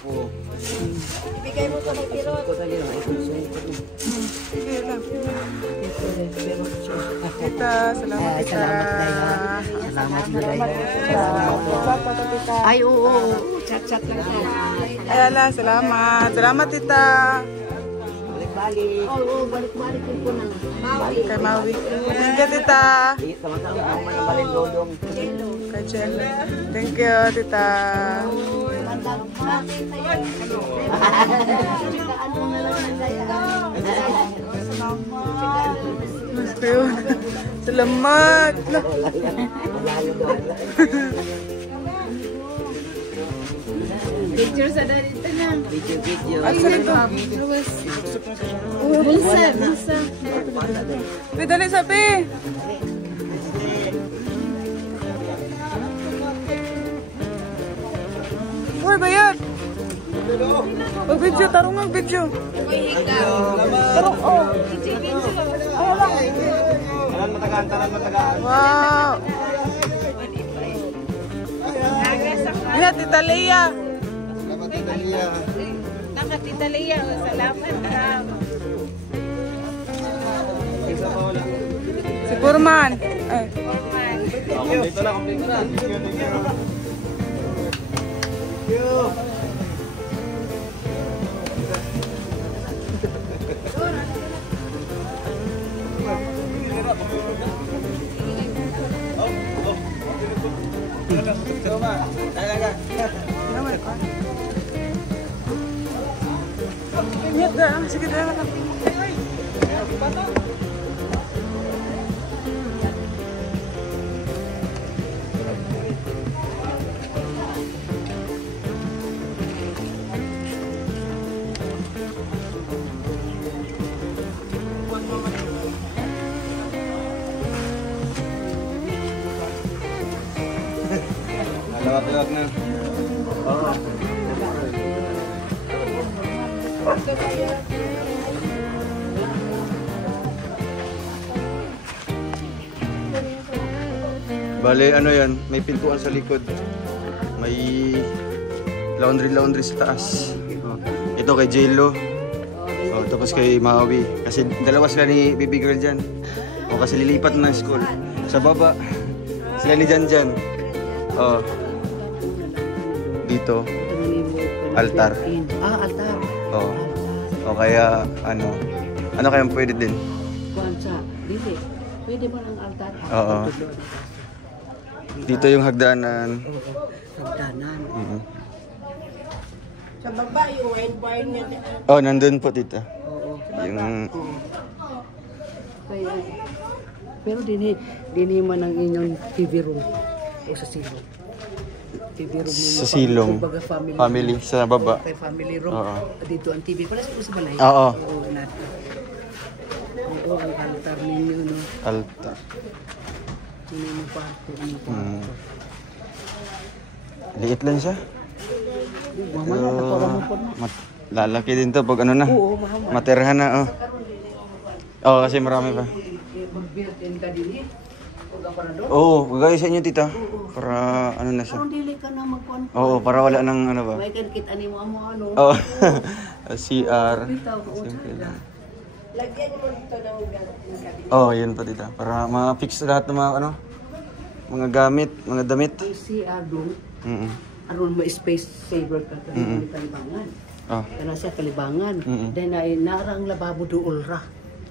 Oo. Ibigay mo sa Pirot. Sige lang. Tita, salamat tita. Salamat na Ay, oo. Chat-chat lang siya. Ayala, salamat. Salamat tita. Balik-balik. Oo, balik-balik din po ng Maui. Kay Maui. Thank you tita. Sama-sama ako man ang balindodong. Kay Jello. Thank you tita. Salamat. Picture sa dito na. Video. Ay, sarito. Bulsa, bulsa. Dali sabi. Uy, bayad. Mag-video, tarong ang video. Tarong, oh. Tanan matagaan. Wow. Yan, Tita Leia. Salamat Tita Lia. Tita Lea, salamat. Si Purman. Ay. Kompleto na. Thank you. Sige, dala ka. Lawak na. Oo. Bale, ano yan, may pintuan sa likod. May laundry sa taas. Oh. Ito kay Jello. Oh, tapos kay Maui. Kasi dalawa sila ni baby girl dyan. O kasi lilipat na ng school. Sa baba, sila ni Janjan. Oh. Dito, altar. Ah, altar. Oh. O kaya, ano kayang pwede din? Kuansa, dili. Pwede mo ng altar. Oo. Dito yung hagdanan. Hagdanan. Sa baba yung wine bar niya. Oh, nandun po tita. Oo. Yung Kaya, pero dini man ang inyong TV room o sa silong. TV room ninyo. sa silong. Kumbaga Family sa baba. Kay family room. Oo. Dito ang TV. Pala sa balay. Oo. Oo, natin. Oo, ang altar ninyo, no? Altar. Sino yung parto? Ano parto? Liit lang siya. Mamaya, napara mo po na. Lalaki din to pag ano na. Oo, mahal. Materhan na, oh. Oo, kasi marami pa. Mag-built-in ka din eh. Huwag ka para doon. Oo, gagawin sa inyo tita. Para ano na siya. Parang dili ka na magkuhan. Oo, para wala nang ano ba. May kan kita ni mo ano. Oo. CR. Bitaw ko. Simple lang. Lagyan mo dito ng gabi. Oh, yun po tita. Para ma-fix lahat ng mga ano, mga gamit, mga damit. Ang CR doon, aron mo space saver ka ka kalibangan. Oh. Kana siya kalibangan. Then ay narang lababo dool ra.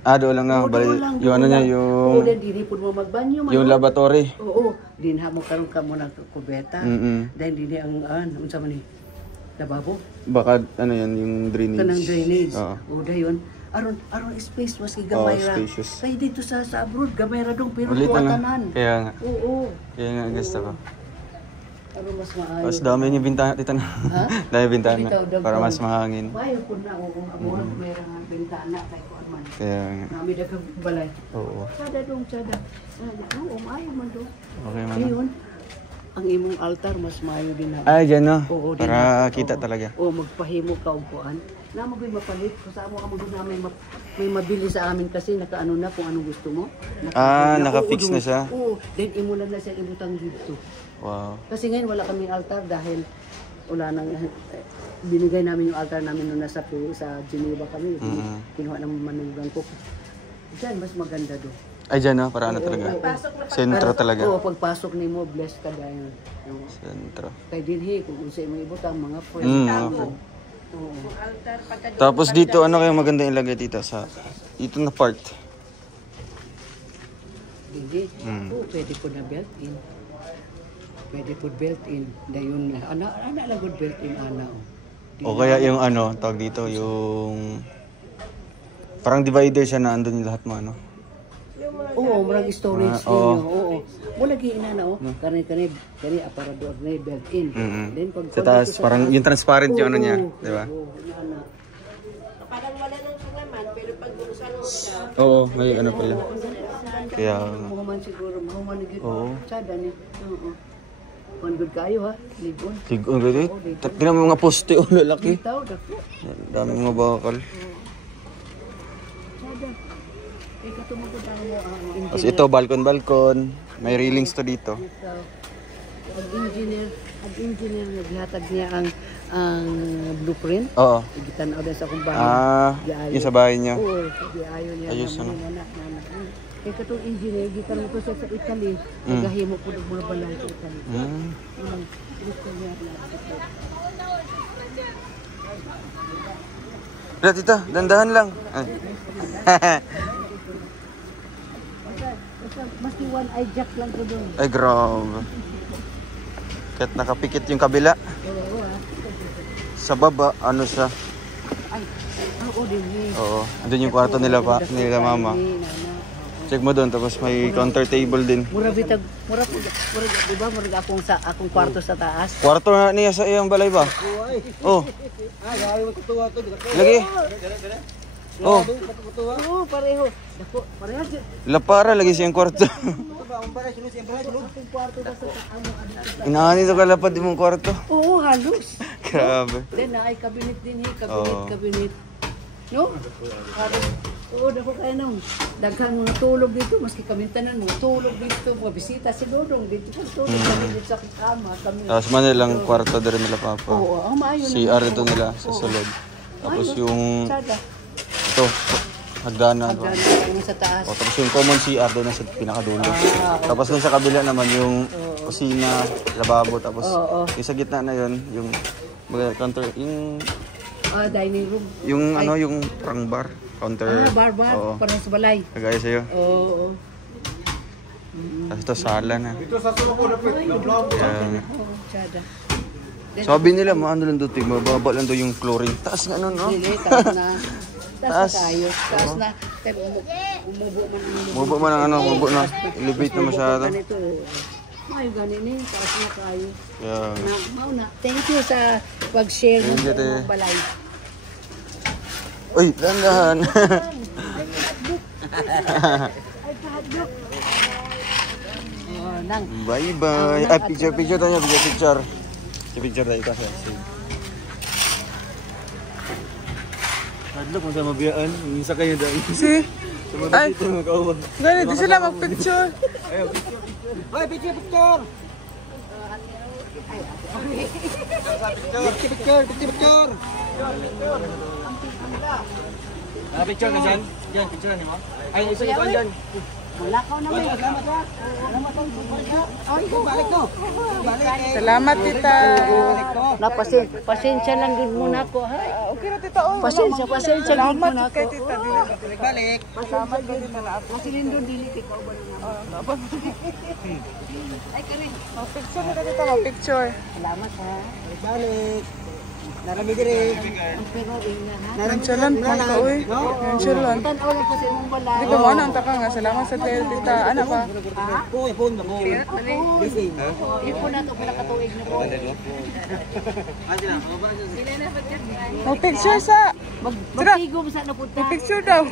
Ah, doon lang nga. Bali, yung ano niya, Oo, yung then dili pud mo magbanyo man. yung laboratory. Oo, din ha mo karon ka mo ng kubeta. Then dili ang unsa man ni lababo. Baka ano yan, yung drainage. Kanang drainage. Oo. O dayon aron space mas gamay ra. spacious. Kay dito sa abroad gamay ra dong pero Ulit na kuwatanan. Kaya nga. Oo. Kaya nga gusto ko. Aron mas maayo. Mas dami yung bintana dito na. Ha? Dami bintana. Bitaw, dagdag. Para mas mahangin. Mayo pud na og abuhan meron nga bintana kay kuan man. Kaya nga. Nami daghang balay. Oo. Sada dong sada. Oo, maayo man dong. Okay man. Ayun. Ang imong altar mas maayo din na. Ay, dyan no. Oo, din Para na. kita Oo. talaga. Oo, magpahimo ka og kuan. Na mo gyud mapalit ko sa amo amo na may mabili sa amin kasi nakaano na kung anong gusto mo. Naka-fix Oo, na siya? Oo, then imo lang na siya ibutang dito. Wow. Kasi ngayon wala kaming altar dahil wala nang binigay namin yung altar namin nung nasa sa Geneva kami. Kinuha ng manugang ko. Diyan, mas maganda doon. Ay, dyan, no? Para ano talaga? Sentro talaga. Oo, pagpasok ni mo, bless ka dahil. Sentro. Kay Dinhi, kung sa mo ibutang mga friends. Okay. Oo. Altar, pagka Tapos dito, ano kayong maganda ilagay dito sa dito na part? Dinhi, oo, pwede ko na built-in. Pwede po built-in. Dayon, ana lang good built-in, ana. O kaya yung ano, tawag dito, yung parang divider siya na andun yung lahat mo, ano? Oo, murag storage oo. ninyo. Oo. Wala giina na, oh. Kani aparador na built-in. Then pag Sa taas, parang yung transparent yung ano niya, Oo, di ba? oo, ana. parang wala nang sungaman, pero pag buksan mo siya, Oo, may ano pala. Kaya, Mahuman siguro, mahuman na gito. Oo. Sada ni. Oo. Kung good kayo ha, ligon. siguro, tingnan mo yung mga poste, oh, lalaki. Bitaw, dako. Dami mga bakal. Sada. Eh, katumagod ang mo Tapos ito, balkon-balkon. May railings to dito. Ang engineer naghatag niya ang blueprint. Oo. Igitan din sa akong bahay. Yung sa bahay niya. Oo, sabi ayaw niya. Ayos, ano? Kaya katong engineer, gitan mo to sa Italy. Nagahimo po ng mga balay sa Italy. Gusto niya na. Wala, tita, dandahan lang. Ay. Basta maski one eye jack lang ko doon. Ay, grabe. Kahit nakapikit yung kabila. Oo, Sa baba, ano siya? Ay, oo din. Oo. Andun yung kwarto nila pa, nila mama. Check mo doon, tapos may counter table din. Mura diba? Mura akong kwarto sa taas. Kwarto na niya sa iyang balay ba? Oh. Lagi. Oh. Oo, pareho. Dako, pareho. Lapara lagi siyang kwarto. Akong kwarto ba sa taas? Inaani to kalapad yung kwarto. Oo, halos. Grabe. Then ay cabinet din cabinet. No? Halos. Oo, dako kayo nung. Daghan mo natulog dito, maski kami tanan mo tulog dito, mga bisita si Dodong dito tulog kami dito sa kama kami. Tapos manilang kwarto din nila papa. Oo, ang maayo na. CR ito nila sa sulod. Tapos yung Sada. ito, hagdanan. Daghan sa taas. O, tapos yung common CR doon sa pinakadulo. Tapos dun sa kabila naman yung kusina, lababo, tapos yung sa gitna na yun, yung counter, yung Dining room. yung ano, yung parang bar, counter. Bar. Oo. Parang sa balay. Kagaya sa'yo. Oo. Tapos ito sala na. Yan. Sada. Sabi nila, maano lang doon, mababa lang doon yung flooring. Taas nga nun, no? Dili, taas na. Taas. Taas na tayo. Taas na. Pero umubo man ang Umubo man ang ano, umubo na. Elevate na masyado. Ganito. Ay, ganito. Taas na tayo. Yan. Mauna. Thank you sa pag-share ng Thank you, te. mga balay. Uy, dandahan. Ay, kahadlok. Nang. Bye-bye. Ay, picture tayo, picture. Picture tayo kasi. Hadlok mo sa mabiyaan. Isa kayo dahil. Si? Ay, Mag-awa. gani, di sila mag-picture. Hoy, picture! Picture. Picture ka dyan? Dyan, picture ni mo? Ay, isa dyan. Wala ka naman. Salamat ang ay, balik ko. Salamat, tita. Pasensya lang din muna ako. Ha? Okay na, tita. Oh, Pasensya din salamat muna kay ako. tita. Balik. Salamat din na ako. Masilindon din ikaw ba naman? Ay, karin. Picture na tita, picture. Salamat ha. Balik. Narami dire. Ang pero ring na ha. Nonchalant man ka, uy. Nonchalant. Tanaw lang po sa imong balay. Di ba mo nang taka nga. Salamat sa tayo, tita. Ano ba? Phone mo. Ipon na ito pala katuig na po. Mag-picture sa... Magtigom sa napunta. Mag-picture daw.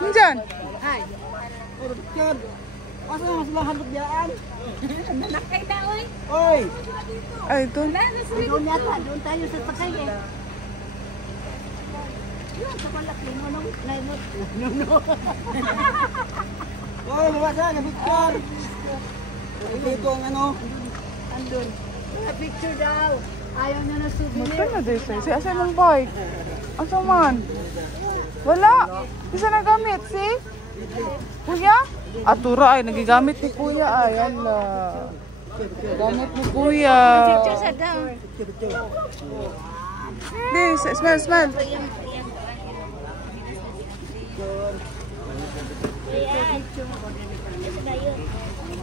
Nandyan. Ay. Asa nga sila handog diyaan? Nakay na oy. Oy! Ay, doon. Doon yata. Doon tayo sa takay eh. Yun, sa palaki mo nung naimot. Oy, lumasa na picture. Ito ang ano? Andun. Picture daw. Ayaw na na souvenir. Magka na din siya. Asa mong bike? Asa man? Wala. Isa na gamit, si? Kuya? Atura ay, nagigamit ni Kuya ay. Ala. Gamit ni Kuya. Picture sa daw. Please, smile, smile.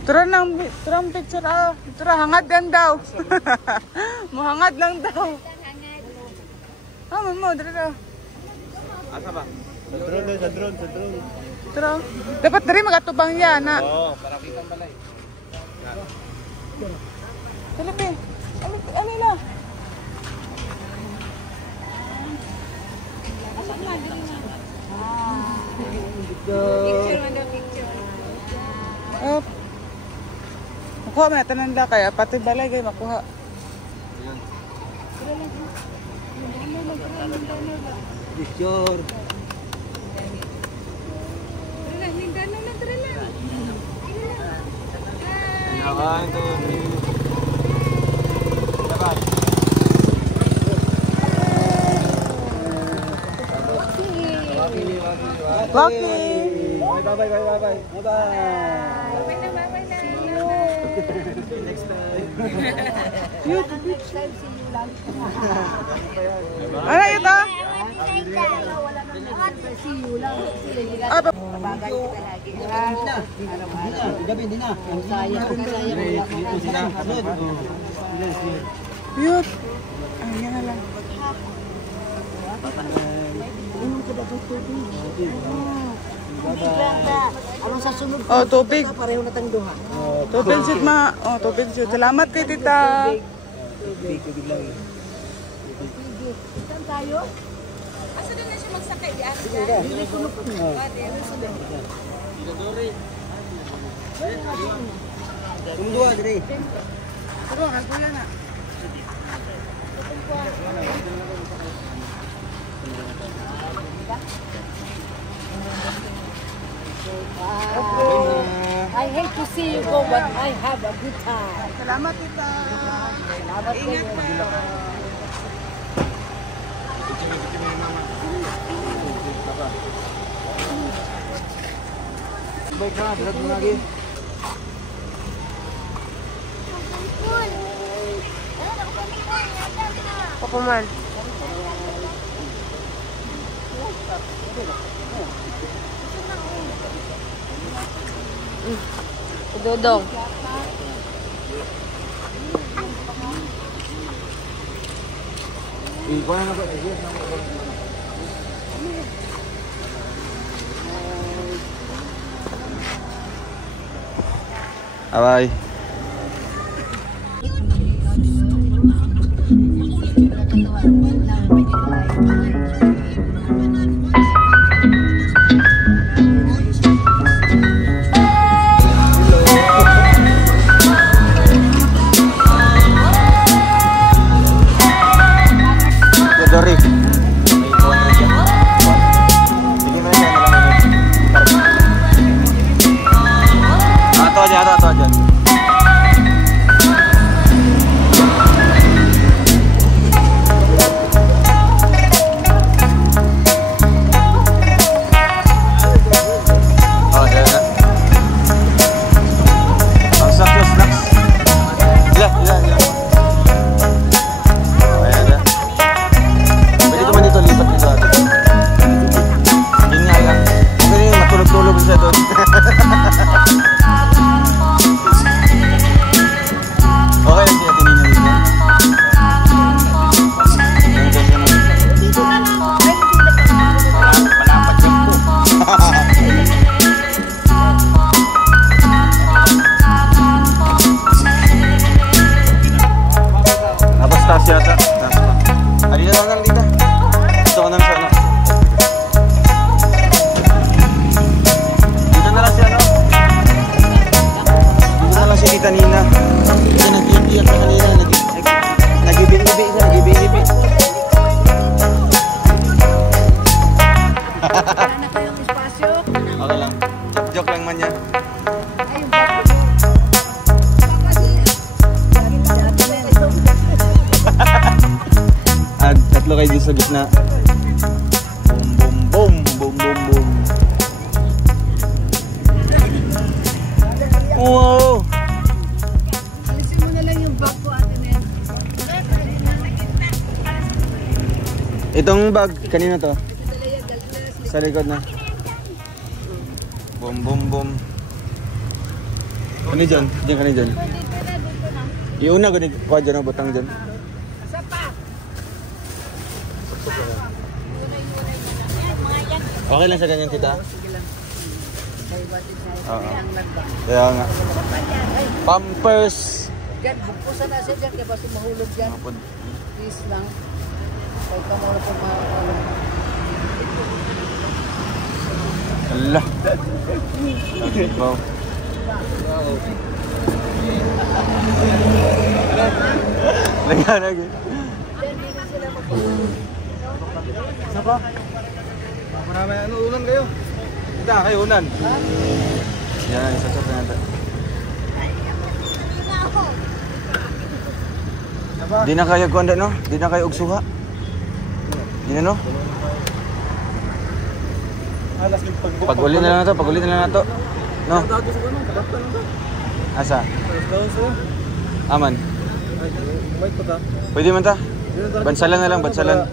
Turang picture ah. Tura, hangad lang daw. Mahangad lang daw. Mo, dali daw. Asa ba? Sa drone. Tura. Dapat dari magatubang yan, na. Oo, para kita balay. Dali, pe. Ano na? Oh. Makuha mo na tanan la kaya pati balay kayo makuha. Picture. Nawan to. Dapat. Lucky. Bye-bye. Next time. Ano yun ah? Hindi na. Yun. Ay, yan na lang. Ano sa sunod? Oh, tubig. Pareho na tang duha. Tubig sit ma. Oh, tubig sit. Salamat kay tita. Tubig lang. Saan tayo? Asa din na siya magsakay di asa. Dili ko nupon. Duha dire. Pero kalkulan na. I hate to see you go, but I have a good time. Salamat tita. Ingat ka. Baik ka, dapat mo lagi. Pakuman. Dodong. Ikaw na ba? Bye. Dorik. May 200 yan. Sige mo na siya na lang. Ato aja. Oh, dyan na. Ang sakto, snacks. Ilan. Ayan na. Pwede naman dito, lipat dito ato. Yun nga lang. Okay rin, matulog-tulog siya doon. Okay, hindi natin ninyo dito. Palapat yung po. Tapos taas yata. Halina na lang dito. Gusto ko na sa ano. Dito na lang siya, no? Dito na lang si Tita Nina. Kasi nag-iiyak na kanina. Nag-ibig-ibig na, nag-ibig-ibig. Wala na kayong espasyo. Okay lang. Joke lang man yan. Ayun, bakit? tatlo kayo dito sa gitna. Boom, boom, boom, boom, boom. Wow! Alisin mo na lang yung bag ko, Ate Nen. Itong bag, kanina to? Sa likod na. Boom, boom, boom. Kani dyan? Diyan, kani dyan. Iuna ko ni kuha dyan o butang dyan. Okay lang sa ganyan, tita? Oo. Kaya nga. Pampers! Diyan, bukpusan na siya dyan, kaya basta mahulog dyan. Please lang. Huwag ka muna pag mahulog. Allah! Wow. Lagyan lagi. Sapa? Marami ano ulan kayo? Kita kayo unan. Yan, isa-isa na natin. Di na kaya kuanda no? Di na kaya ugsuha? Di na no? Pag-uli na lang na to, pag-uli na lang na to. No? Asa? Aman. Pwede man ta? Bansalan na lang, bansalan.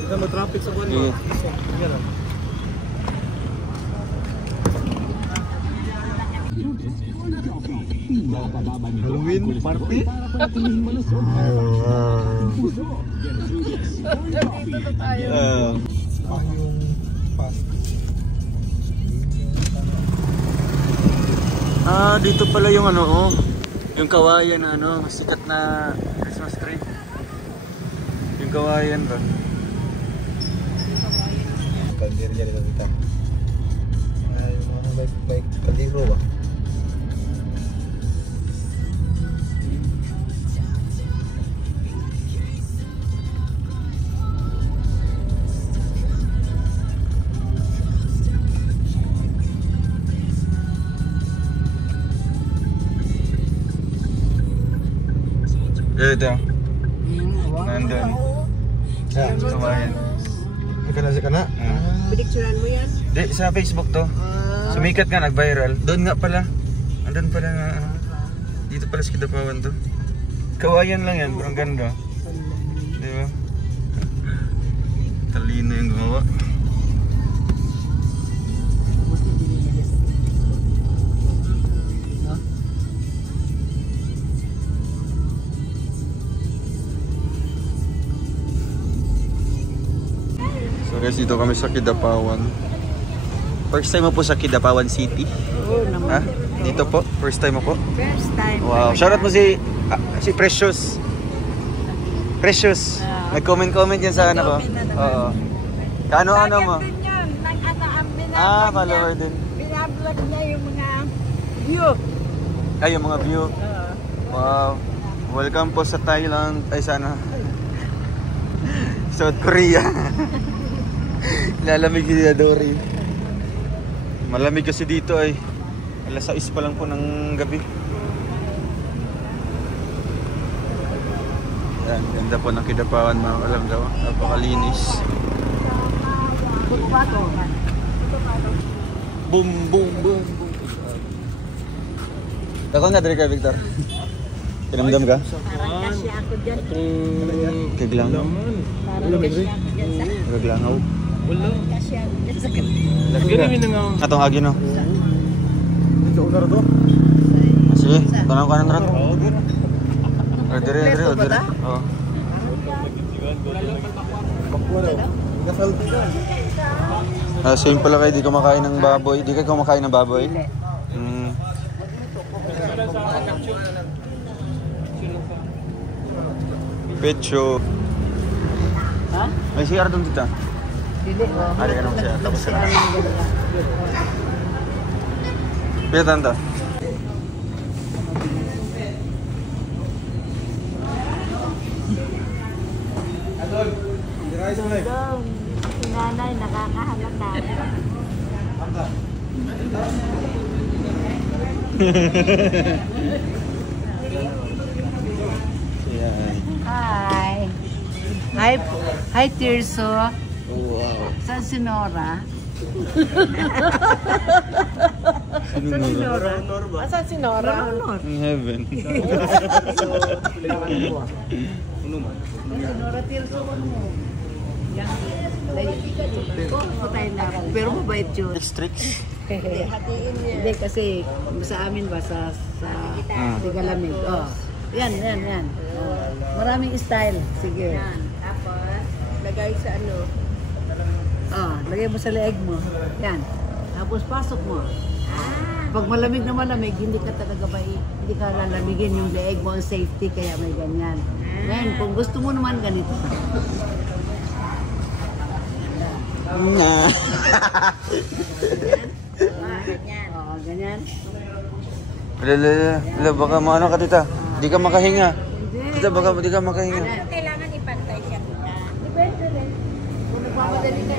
Ito mag-traffic sa kuwan. Sige. Halloween party? Dito pala yung ano, oh. Yung kawayan na ano, sikat na Christmas tree. Yung kawayan ba? Kandiro niya dito kita. Ay, mga may kandiro ba? Ito. Nandun. Sa kawayan. Kana sa kana? Pinicturean mo yan? Di, sa Facebook to. Sumikat nga, nag-viral. Doon nga pala. Andun pala nga. Dito pala sa Kidapawan to. Kawayan lang yan, pero ang ganda. Di ba? Talino yung gumawa. So guys, dito kami sa Kidapawan. First time mo po sa Kidapawan City? Oo naman. Ha? Dito po? First time mo po? First time. Wow. Shoutout mo si Precious. Precious. Nag-comment yan sa ano ko. Oo. Kano-ano mo? Follower din. Binablog niya yung mga view. Ay, yung mga view. Wow. Welcome po sa Thailand. Ay, sana. South Korea. Lalamig si Dory. Malamig kasi dito ay. Alas 6 pa lang po ng gabi. Yan, ganda po ng Kidapawan mga kalanggaw. Napakalinis. Boom, boom, boom, boom. Tako nga, Dre ka, Victor. Pinamdam ka? Parang kasi ako dyan. Kaglangaw? Parang kasi ako dyan sa... Kaglangaw? Kasi ako dyan sa... Atong agi no? Ito unar to. Sige, tanong ka ng rat. Dire. Oo. Gasal. Same pala kayo, di kumakain ng baboy. Di kayo kumakain ng baboy? Pecho. Ha? May CR doon tita. Dili ko. Ari ka naman siya. Tapos ka na. Pila tanta? Si nanay nakakahalak na. Yan. Hi. Hi, Tirso. Wow. Saan si Nora? Asan si Nora? In heaven. Si Nora Tirso, ano mo? Patay na ako. Pero mabait yun. Tricks. Hindi kasi sa amin ba sa Tigalamig. Oh. Yan. Oh. Maraming style. Sige. Yan. Tapos, lagay sa ano. Oh, lagay mo sa leeg mo. Yan. Tapos pasok mo. Pag malamig na malamig, hindi ka talaga hindi ka lalamigin yung leeg mo ang safety kaya may ganyan. Ngayon, kung gusto mo naman ganito. Na. Ganyan. Oo, ganyan. Wala, baka maano ka tita. Di ka makahinga. Tita, baka di ka makahinga. Ano kailangan ipantay siya kita? Depende rin. Kung nagmamadali ka,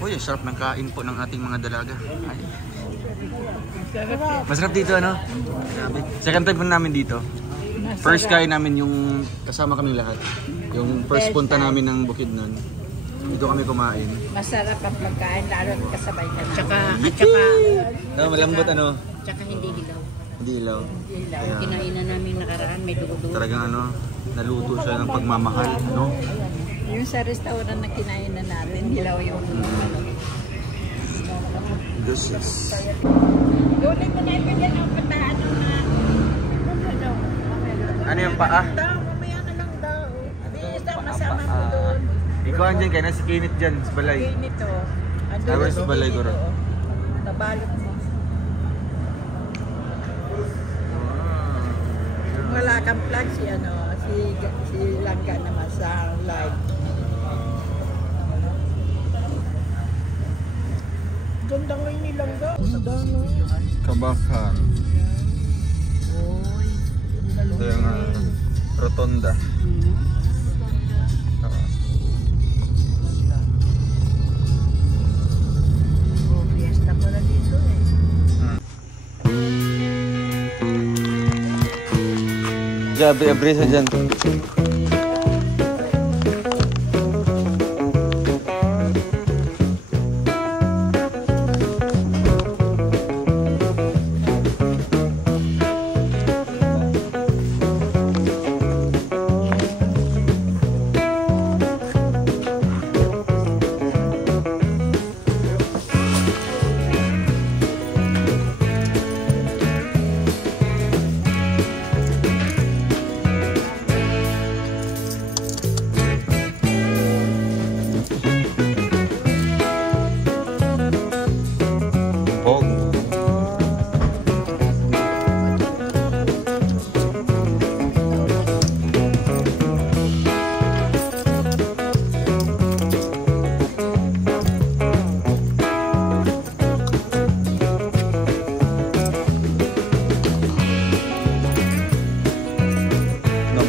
Uy, sarap ng kain po ng ating mga dalaga. Ay. Masarap dito, ano? Grabe. Second time po namin dito. First kain namin yung kasama kami lahat. Yung first punta namin ng Bukidnon. Dito kami kumain. Masarap ang pagkain, lalo na kasabay ka. Tsaka Malambot ano? tsaka hindi hilaw. Hindi ilaw. Hilaw. Kinainan namin nakaraan, may dugo-dugo. Talagang ano, naluto siya ng pagmamahal, no? Yung sa restaurant na kinainan natin, hilaw yung ano. This is... Ulit mo na ibigyan ang pataan ng Ano yung paa? Mamaya ka lang daw. Hindi masama mo doon. Ikaw andyan kaya si Kinit dyan, sa balay. Nito. Tapos sa balay ko rin. Nabalot mo. Wala kang plug si Langga naman sa live. Ganda nga yung Langga. Ganda no. Kabakan. Ito yung rotonda. Fiesta pala dito eh. Diyan, brisa dyan.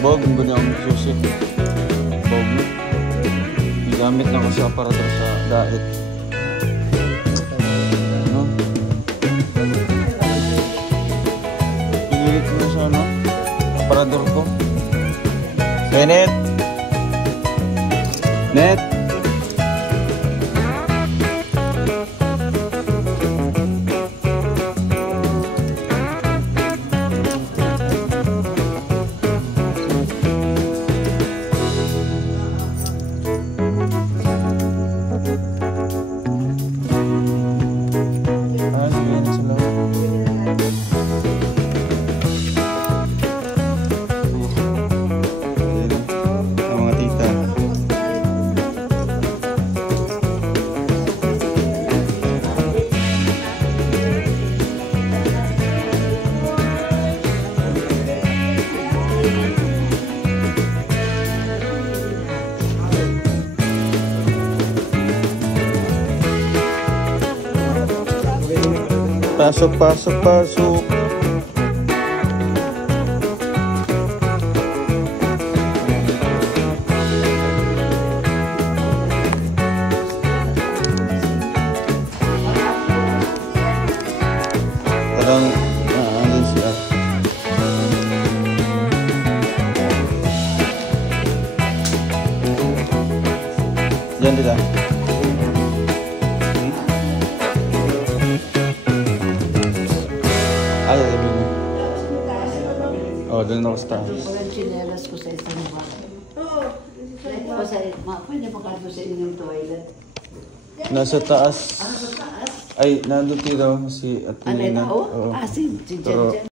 Bog, ang ganda ang susi. Bog na. Gamit na kasi aparador sa dahit. Ano? Pilit ko na sa ano? Aparador ko. Net! Net! Pasok, pasok, pasok. Parang naaalin siya. Diyan dito. Ay, sabi mo. Oh, doon ako sa taas. Walang chinelas ko sa isang bahay. Pwede makado sa inyong toilet. Nasa taas. Ay, nandun daw si Ate Ano Lina. ito? Oo. Si Jen Pero Jen.